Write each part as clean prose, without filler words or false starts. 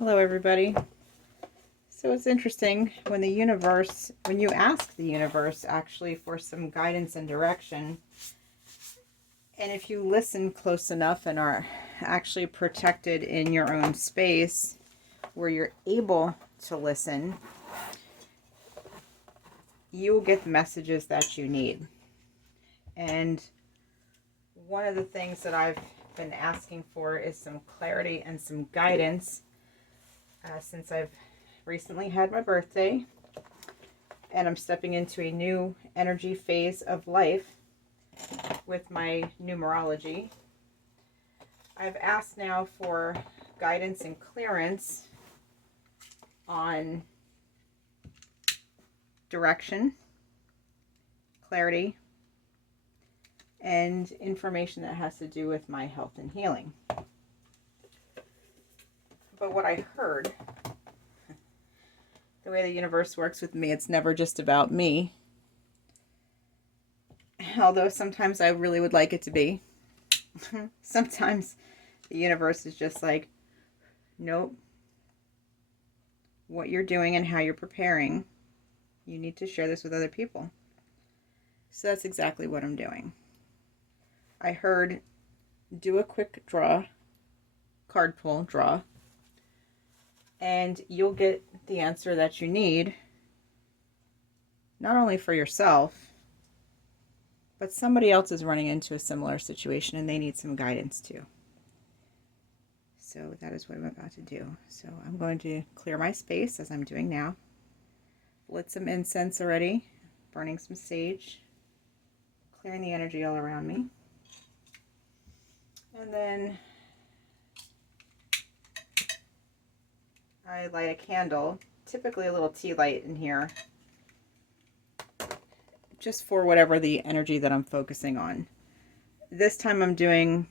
Hello, everybody. So it's interesting when you ask the universe actually for some guidance and direction, and if you listen close enough and are actually protected in your own space where you're able to listen, you will get the messages that you need. And one of the things that I've been asking for is some clarity and some guidance since I've recently had my birthday and I'm stepping into a new energy phase of life with my numerology. I've asked now for guidance and clearance on direction, clarity, and information that has to do with my health and healing. But what I heard, the way the universe works with me, it's never just about me. Although sometimes I really would like it to be. Sometimes the universe is just like, nope. What you're doing and how you're preparing, you need to share this with other people. So that's exactly what I'm doing. I heard do a quick draw, card pull, draw, and you'll get the answer that you need, not only for yourself, but somebody else is running into a similar situation and they need some guidance too. So that is what I'm about to do. So I'm going to clear my space as I'm doing now. Lit some incense already, burning some sage, clearing the energy all around me. And then I light a candle, typically a little tea light in here, just for whatever the energy that I'm focusing on. This time I'm doing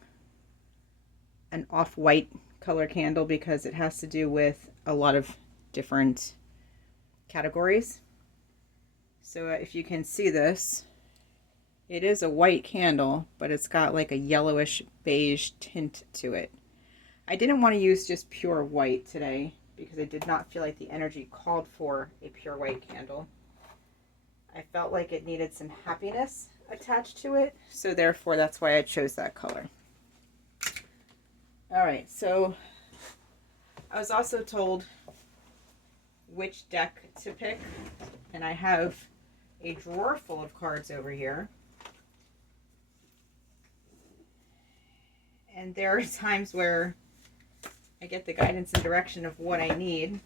an off-white color candle because it has to do with a lot of different categories. So if you can see this, it is a white candle, but it's got like a yellowish beige tint to it. I didn't want to use just pure white today because I did not feel like the energy called for a pure white candle. I felt like it needed some happiness attached to it, so therefore that's why I chose that color. All right, so I was also told which deck to pick, and I have a drawer full of cards over here. And there are times where I get the guidance and direction of what I need,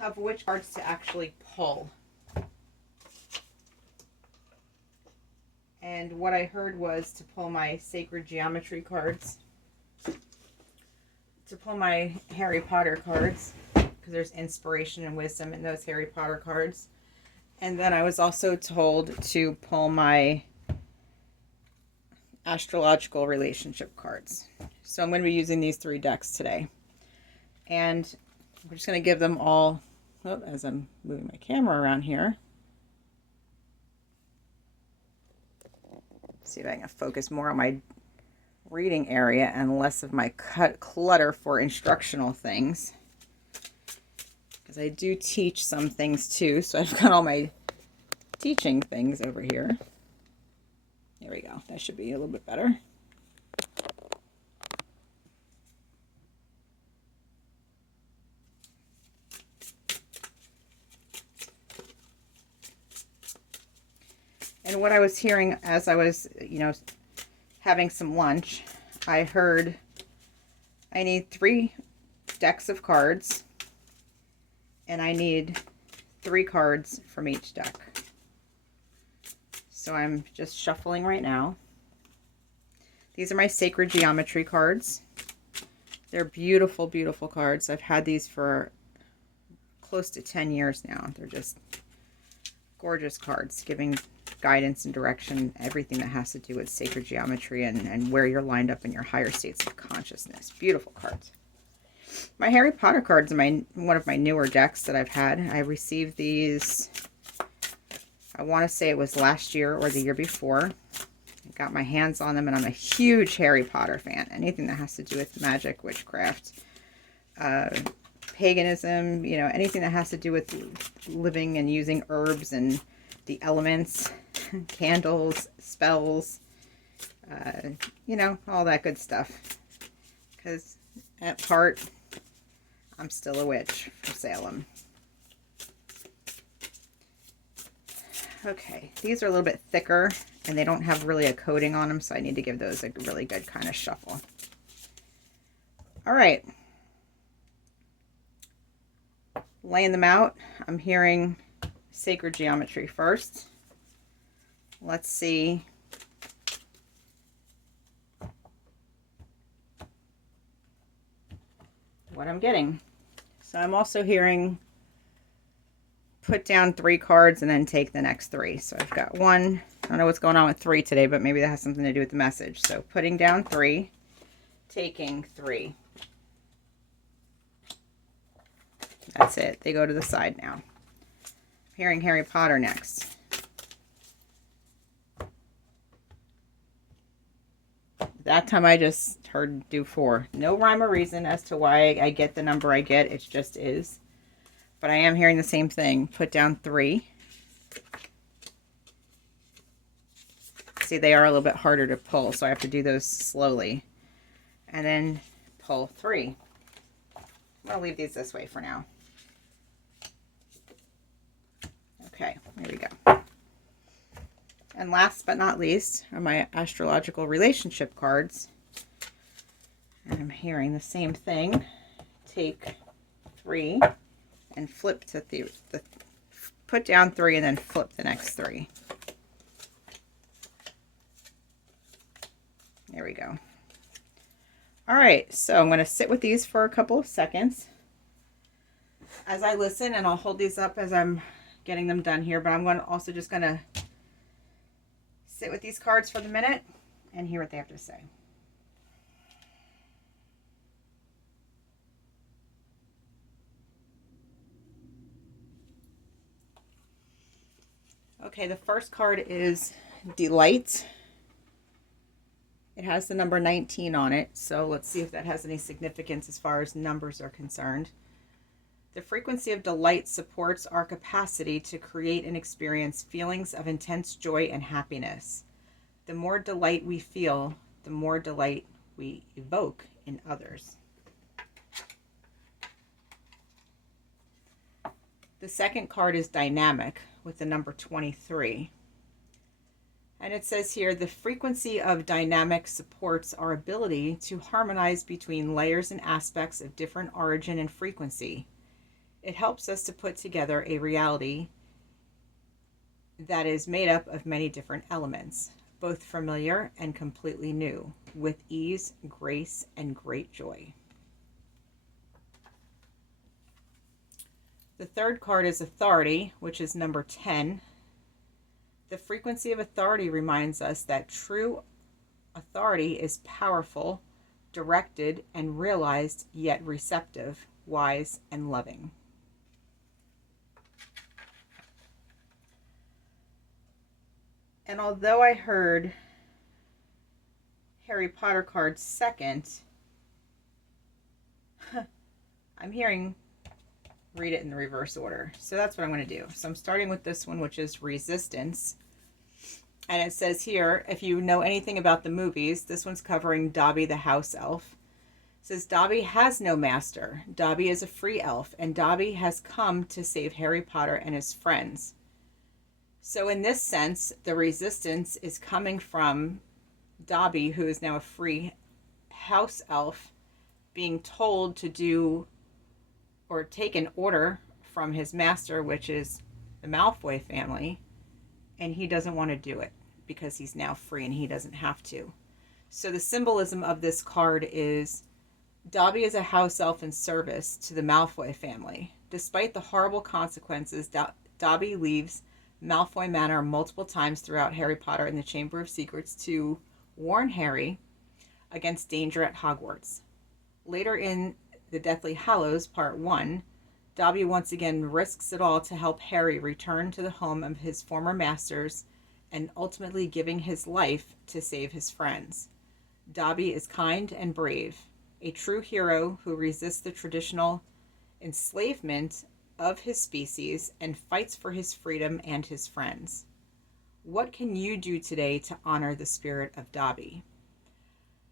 of which cards to actually pull. And what I heard was to pull my sacred geometry cards, to pull my Harry Potter cards, because there's inspiration and wisdom in those Harry Potter cards. And then I was also told to pull my astrological relationship cards. So I'm going to be using these 3 decks today. And we're just going to give them all, as I'm moving my camera around here. See if I can focus more on my reading area and less of my clutter for instructional things. Because I do teach some things too, so I've got all my teaching things over here. There we go. That should be a little bit better. And what I was hearing as I was, having some lunch, I heard I need 3 decks of cards, and I need 3 cards from each deck. So I'm just shuffling right now. These are my sacred geometry cards. They're beautiful, beautiful cards. I've had these for close to 10 years now. They're just gorgeous cards, giving guidance and direction, everything that has to do with sacred geometry and where you're lined up in your higher states of consciousness. Beautiful cards. My Harry Potter cards are one of my newer decks that I've had. I received these, I want to say it was last year or the year before. I got my hands on them, and I'm a huge Harry Potter fan. Anything that has to do with magic, witchcraft, paganism, you know, anything that has to do with living and using herbs and the elements, candles, spells, you know, all that good stuff. Because at heart, I'm still a witch from Salem. Okay, these are a little bit thicker and they don't have really a coating on them, so I need to give those a really good kind of shuffle. All right. Laying them out, I'm hearing sacred geometry first. Let's see what I'm getting. So I'm also hearing put down 3 cards and then take the next 3. So I've got 1. I don't know what's going on with 3 today, but maybe that has something to do with the message. So putting down 3, taking 3. That's it. They go to the side now. I'm hearing Harry Potter next. That time I just heard do 4. No rhyme or reason as to why I get the number I get. It just is. But I am hearing the same thing. Put down 3. See, they are a little bit harder to pull, so I have to do those slowly. And then pull 3. I'm going to leave these this way for now. Okay, there we go. And last but not least are my astrological relationship cards. And I'm hearing the same thing. Take 3 and flip to the put down 3 and then flip the next 3. There we go. All right, so I'm going to sit with these for a couple of seconds as I listen, and I'll hold these up as I'm getting them done here, but I'm also just going to sit with these cards for the minute and hear what they have to say. Okay, the first card is Delight. It has the number 19 on it, so let's see if that has any significance as far as numbers are concerned. The frequency of delight supports our capacity to create and experience feelings of intense joy and happiness. The more delight we feel, the more delight we evoke in others. The second card is Dynamic with the number 23. And it says here, the frequency of dynamic supports our ability to harmonize between layers and aspects of different origin and frequency. It helps us to put together a reality that is made up of many different elements, both familiar and completely new, with ease, grace, and great joy. The third card is Authority, which is number 10. The frequency of authority reminds us that true authority is powerful, directed, and realized, yet receptive, wise, and loving. And although I heard Harry Potter cards second, I'm hearing read it in the reverse order. So that's what I'm going to do. So I'm starting with this one, which is Resistance. And it says here, if you know anything about the movies, this one's covering Dobby the house elf. It says, Dobby has no master. Dobby is a free elf, and Dobby has come to save Harry Potter and his friends. So in this sense, the resistance is coming from Dobby, who is now a free house elf, being told to do or take an order from his master, which is the Malfoy family, and he doesn't want to do it because he's now free and he doesn't have to. So the symbolism of this card is Dobby is a house elf in service to the Malfoy family. Despite the horrible consequences, Dobby leaves Malfoy Manor multiple times throughout Harry Potter and the Chamber of Secrets to warn Harry against danger at Hogwarts. Later in The Deathly Hallows, Part 1, Dobby once again risks it all to help Harry return to the home of his former masters and ultimately giving his life to save his friends. Dobby is kind and brave, a true hero who resists the traditional enslavement of his species and fights for his freedom and his friends. What can you do today to honor the spirit of Dobby?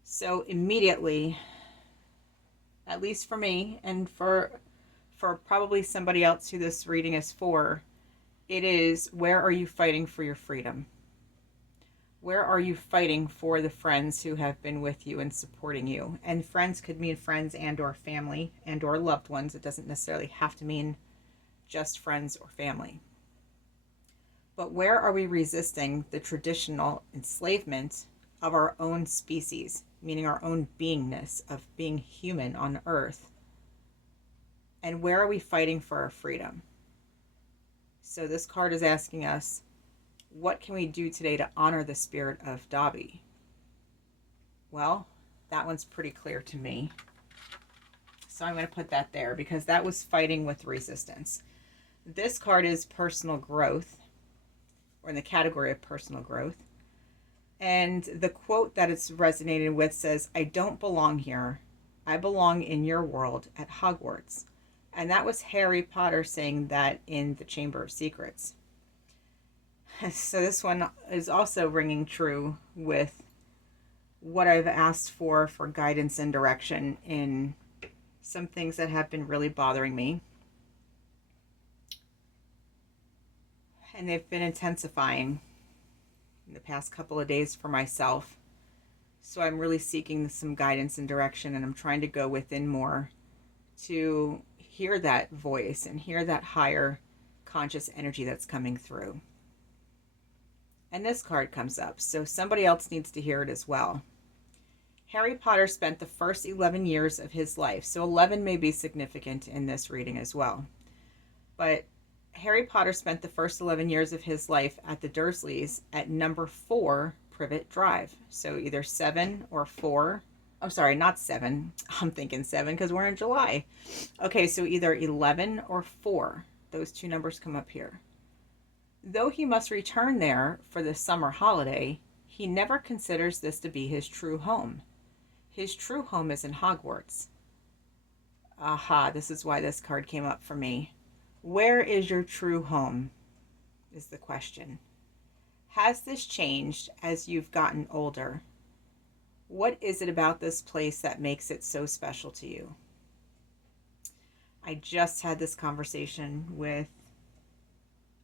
So immediately, at least for me and for probably somebody else who this reading is for, it is, where are you fighting for your freedom? Where are you fighting for the friends who have been with you and supporting you? And friends could mean friends and or family and or loved ones. It doesn't necessarily have to mean just friends or family. But where are we resisting the traditional enslavement of our own species, meaning our own beingness of being human on Earth? And where are we fighting for our freedom? So this card is asking us, what can we do today to honor the spirit of Dobby? Well, that one's pretty clear to me. So I'm going to put that there because that was fighting with resistance. This card is personal growth, or in the category of personal growth. And the quote that it's resonated with says, I don't belong here. I belong in your world at Hogwarts. And that was Harry Potter saying that in the Chamber of Secrets. So this one is also ringing true with what I've asked for guidance and direction in some things that have been really bothering me. And they've been intensifying in the past couple of days for myself. So I'm really seeking some guidance and direction, and I'm trying to go within more to hear that voice and hear that higher conscious energy that's coming through. And this card comes up, so somebody else needs to hear it as well. Harry Potter spent the first 11 years of his life, so 11 may be significant in this reading as well. But Harry Potter spent the first 11 years of his life at the Dursleys at number 4 Privet Drive. So either 7 or 4. I'm sorry, not 7. I'm thinking 7 because we're in July. Okay, so either 11 or 4. Those two numbers come up here. Though he must return there for the summer holiday, he never considers this to be his true home. His true home is in Hogwarts. Aha, this is why this card came up for me. Where is your true home? Is the question. Has this changed as you've gotten older? What is it about this place that makes it so special to you? I just had this conversation with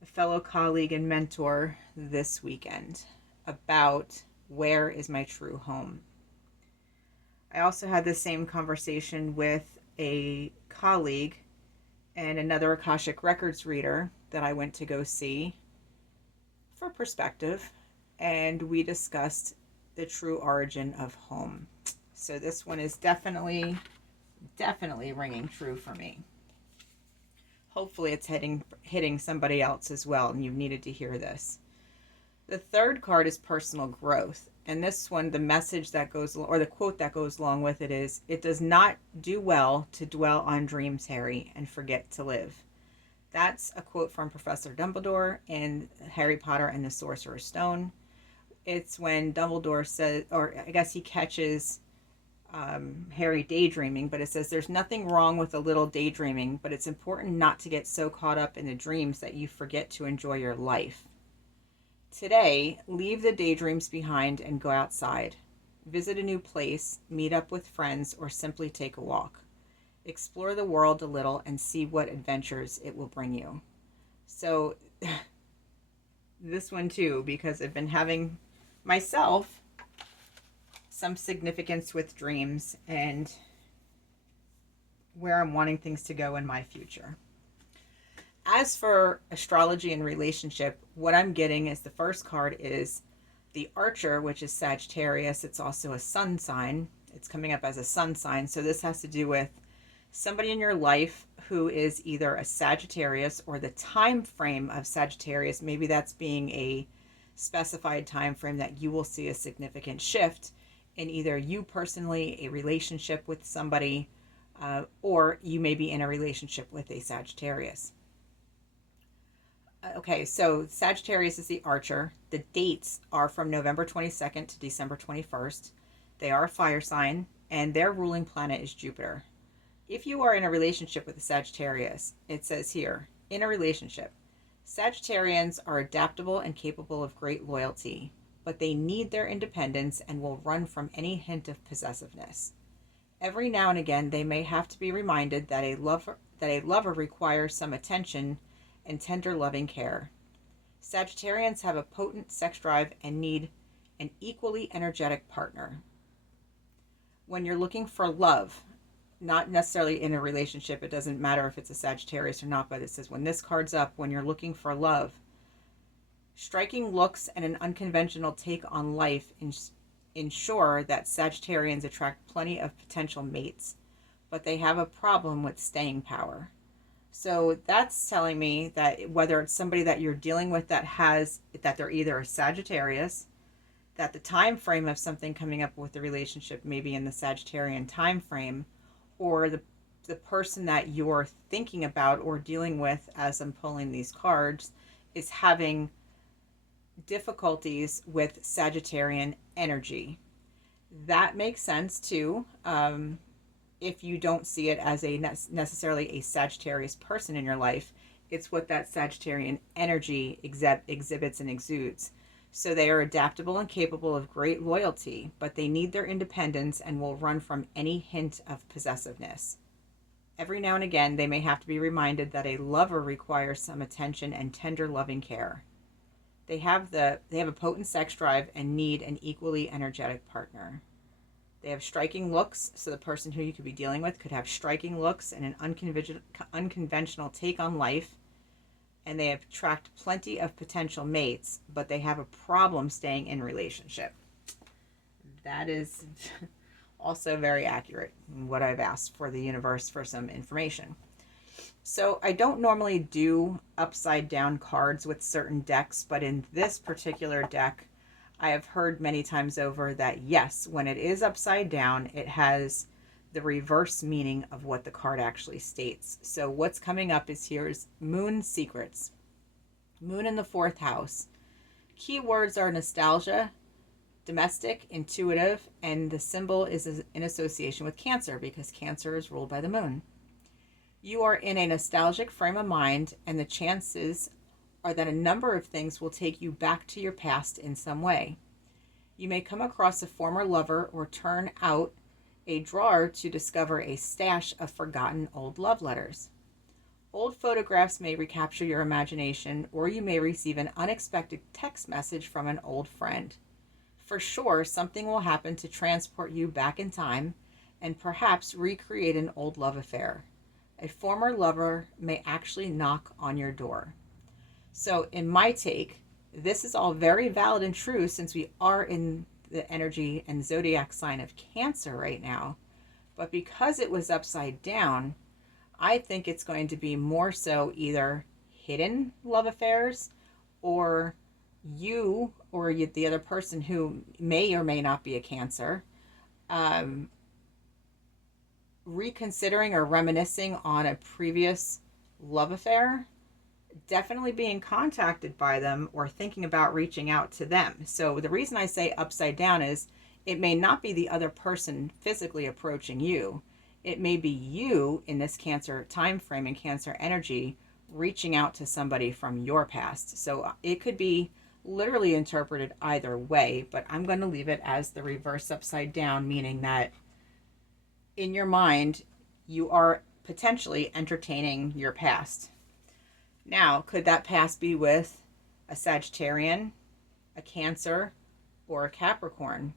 a fellow colleague and mentor this weekend about where is my true home. I also had the same conversation with a colleague and another Akashic Records reader that I went to go see for perspective, and we discussed the true origin of home. So this one is definitely ringing true for me. Hopefully it's hitting somebody else as well, and you've needed to hear this. The third card is personal growth. And this one, the message that goes, or the quote that goes along with it is, it does not do well to dwell on dreams, Harry, and forget to live. That's a quote from Professor Dumbledore in Harry Potter and the Sorcerer's Stone. It's when Dumbledore says, or I guess he catches Harry daydreaming, but it says there's nothing wrong with a little daydreaming, but it's important not to get so caught up in the dreams that you forget to enjoy your life. Today, leave the daydreams behind and go outside. Visit a new place, meet up with friends, or simply take a walk. Explore the world a little and see what adventures it will bring you. So, this one too, because I've been having myself some significance with dreams and where I'm wanting things to go in my future. As for astrology and relationship, what I'm getting is the first card is the Archer, which is Sagittarius. It's also a sun sign. It's coming up as a sun sign. So this has to do with somebody in your life who is either a Sagittarius or the time frame of Sagittarius. Maybe that's being a specified time frame that you will see a significant shift in either you personally, a relationship with somebody, or you may be in a relationship with a Sagittarius. Okay, so Sagittarius is the archer. The dates are from November 22nd to December 21st. They are a fire sign, and their ruling planet is Jupiter. If you are in a relationship with a Sagittarius, it says here, in a relationship, Sagittarians are adaptable and capable of great loyalty, but they need their independence and will run from any hint of possessiveness. Every now and again, they may have to be reminded that a lover requires some attention and tender loving care. Sagittarians have a potent sex drive and need an equally energetic partner. When you're looking for love, not necessarily in a relationship, it doesn't matter if it's a Sagittarius or not, but it says when this card's up, when you're looking for love, striking looks and an unconventional take on life ensure that Sagittarians attract plenty of potential mates, but they have a problem with staying power. So that's telling me that whether it's somebody that you're dealing with that they're either a Sagittarius, that the time frame of something coming up with the relationship may be in the Sagittarian time frame, or the person that you're thinking about or dealing with as I'm pulling these cards is having difficulties with Sagittarian energy. That makes sense too. If you don't see it as necessarily a Sagittarius person in your life, it's what that Sagittarian energy exhibits and exudes. So they are adaptable and capable of great loyalty, but they need their independence and will run from any hint of possessiveness. Every now and again, they may have to be reminded that a lover requires some attention and tender loving care. They have a potent sex drive and need an equally energetic partner. They have striking looks, so the person who you could be dealing with could have striking looks and an unconventional take on life, and they attract plenty of potential mates, but they have a problem staying in relationship. That is also very accurate in what I've asked for the universe for some information. So I don't normally do upside down cards with certain decks, but in this particular deck, I have heard many times over that yes, when it is upside down, it has the reverse meaning of what the card actually states. So what's coming up is Moon Secrets. Moon in the 4th house. Keywords are nostalgia, domestic, intuitive, and the symbol is in association with Cancer because Cancer is ruled by the moon. You are in a nostalgic frame of mind, and the chances are that a number of things will take you back to your past in some way. You may come across a former lover or turn out a drawer to discover a stash of forgotten old love letters. Old photographs may recapture your imagination, or you may receive an unexpected text message from an old friend. For sure, something will happen to transport you back in time and perhaps recreate an old love affair. A former lover may actually knock on your door. So in my take, this is all very valid and true since we are in the energy and zodiac sign of Cancer right now. But because it was upside down, I think it's going to be more so either hidden love affairs or you or the other person who may or may not be a Cancer, reconsidering or reminiscing on a previous love affair, definitely being contacted by them or thinking about reaching out to them. So the reason I say upside down is it may not be the other person physically approaching you. It may be you in this Cancer time frame and Cancer energy reaching out to somebody from your past. So it could be literally interpreted either way, but I'm going to leave it as the reverse upside down, meaning that in your mind, you are potentially entertaining your past. Now, could that past be with a Sagittarian, a Cancer, or a Capricorn?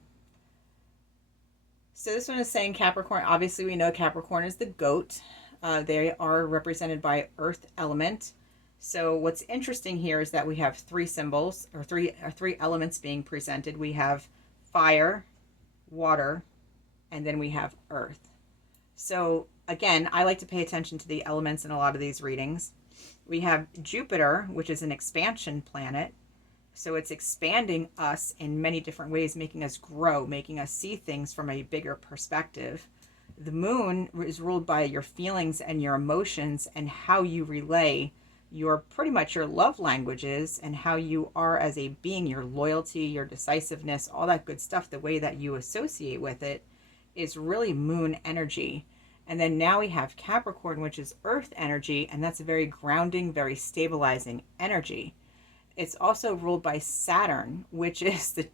So this one is saying Capricorn. Obviously, we know Capricorn is the goat. They are represented by earth element. So what's interesting here is that we have three symbols or three elements being presented. We have fire, water, and then we have earth. So again, I like to pay attention to the elements in a lot of these readings. We have Jupiter, which is an expansion planet. So it's expanding us in many different ways, making us grow, making us see things from a bigger perspective. The moon is ruled by your feelings and your emotions and how you relay your pretty much your love languages and how you are as a being, your loyalty, your decisiveness, all that good stuff, the way that you associate with it is really moon energy. And then now we have Capricorn, which is earth energy, and that's a very grounding, very stabilizing energy. It's also ruled by Saturn, which is the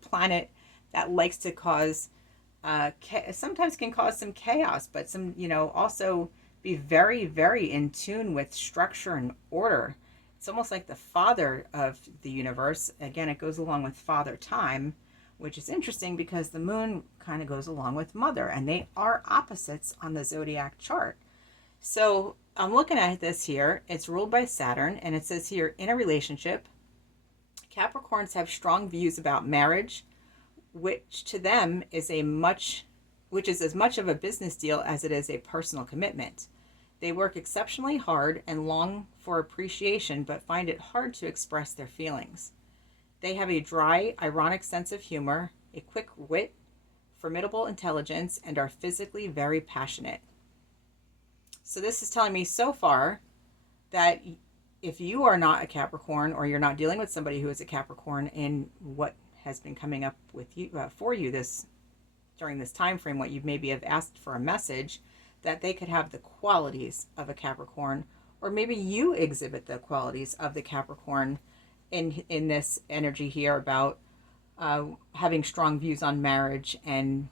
planet that likes to cause, sometimes can cause some chaos, but some, also be very, very in tune with structure and order. It's almost like the father of the universe. Again, it goes along with father time, which is interesting because the moon kind of goes along with mother, and they are opposites on the zodiac chart. So I'm looking at this here. It's ruled by Saturn, and it says here, in a relationship, Capricorns have strong views about marriage, which to them is which is as much of a business deal as it is a personal commitment. They work exceptionally hard and long for appreciation, but find it hard to express their feelings. They have a dry, ironic sense of humor, a quick wit, formidable intelligence, and are physically very passionate. So this is telling me so far that if you are not a Capricorn, or you're not dealing with somebody who is a Capricorn in what has been coming up with you for you this during this time frame, what you maybe have asked for a message, that they could have the qualities of a Capricorn, or maybe you exhibit the qualities of the Capricorn in this energy here about having strong views on marriage and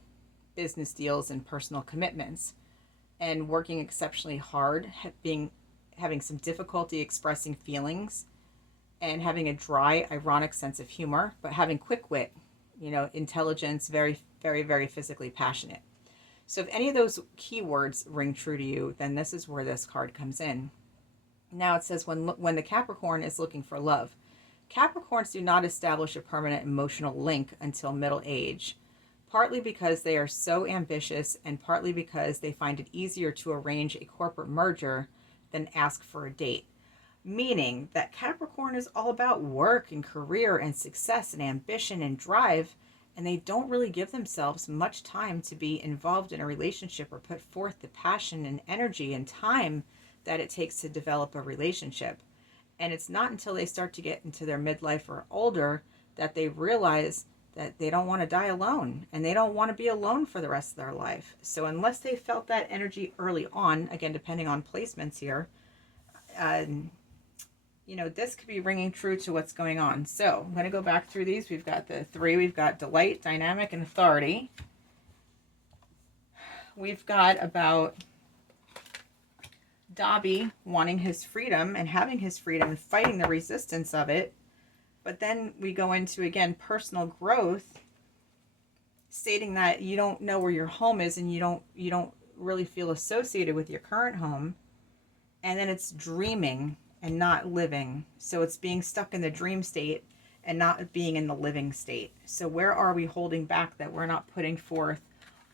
business deals and personal commitments, and working exceptionally hard, having some difficulty expressing feelings, and having a dry, ironic sense of humor, but having quick wit, intelligence, very, very, very physically passionate. So if any of those keywords ring true to you, then this is where this card comes in. Now it says when the Capricorn is looking for love, Capricorns do not establish a permanent emotional link until middle age, partly because they are so ambitious and partly because they find it easier to arrange a corporate merger than ask for a date. Meaning that Capricorn is all about work and career and success and ambition and drive, and they don't really give themselves much time to be involved in a relationship or put forth the passion and energy and time that it takes to develop a relationship. And it's not until they start to get into their midlife or older that they realize that they don't want to die alone, and they don't want to be alone for the rest of their life. So unless they felt that energy early on, again, depending on placements here, this could be ringing true to what's going on. So I'm going to go back through these. We've got the three. We've got delight, dynamic, and authority. We've got about Dobby wanting his freedom and having his freedom and fighting the resistance of it. But then we go into, again, personal growth, stating that you don't know where your home is and you don't really feel associated with your current home. And then it's dreaming and not living. So it's being stuck in the dream state and not being in the living state. So where are we holding back that we're not putting forth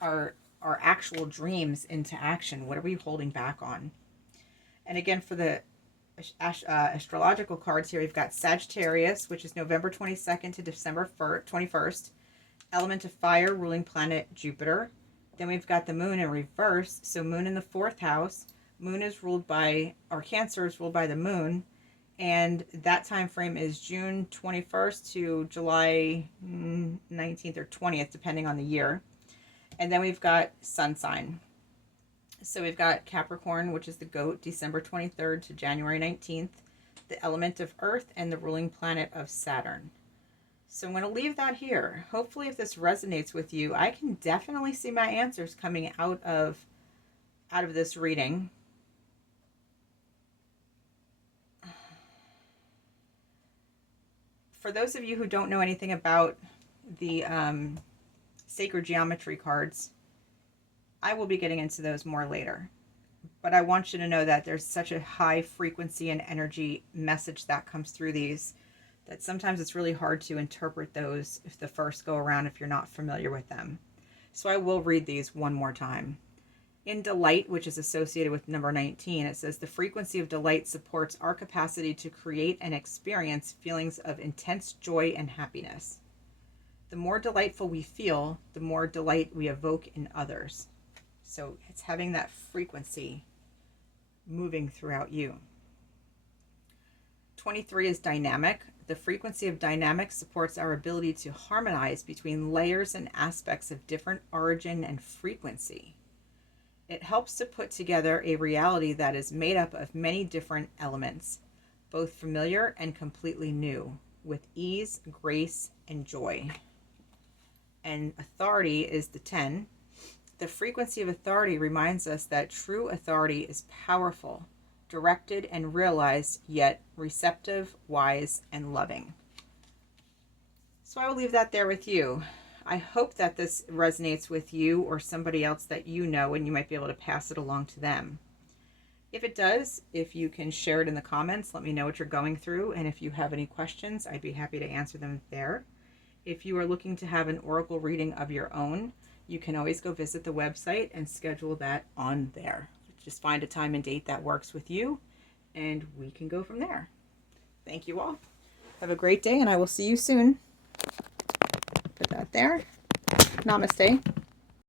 our actual dreams into action? What are we holding back on? And again, for the astrological cards here, we've got Sagittarius, which is November 22nd to December 21st. Element of fire, ruling planet Jupiter. Then we've got the moon in reverse. So moon in the 4th house. Moon is ruled by, or Cancer is ruled by the moon. And that time frame is June 21st to July 19th or 20th, depending on the year. And then we've got sun sign. So we've got Capricorn, which is the goat, December 23rd to January 19th, the element of earth, and the ruling planet of Saturn. So I'm going to leave that here. Hopefully, if this resonates with you, I can definitely see my answers coming out of this reading. For those of you who don't know anything about the sacred geometry cards, I will be getting into those more later. But I want you to know that there's such a high frequency and energy message that comes through these that sometimes it's really hard to interpret those if the first go around if you're not familiar with them. So I will read these one more time. In delight, which is associated with number 19, it says the frequency of delight supports our capacity to create and experience feelings of intense joy and happiness. The more delightful we feel, the more delight we evoke in others. So it's having that frequency moving throughout you. 23 is dynamic. The frequency of dynamic supports our ability to harmonize between layers and aspects of different origin and frequency. It helps to put together a reality that is made up of many different elements, both familiar and completely new, with ease, grace, and joy. And authority is the 10. The frequency of authority reminds us that true authority is powerful, directed and realized, yet receptive, wise, and loving. So I will leave that there with you. I hope that this resonates with you or somebody else that you know, and you might be able to pass it along to them. If it does, if you can share it in the comments, let me know what you're going through. And if you have any questions, I'd be happy to answer them there. If you are looking to have an oracle reading of your own, you can always go visit the website and schedule that on there. Just find a time and date that works with you, and we can go from there. Thank you all. Have a great day, and I will see you soon. Put that there. Namaste.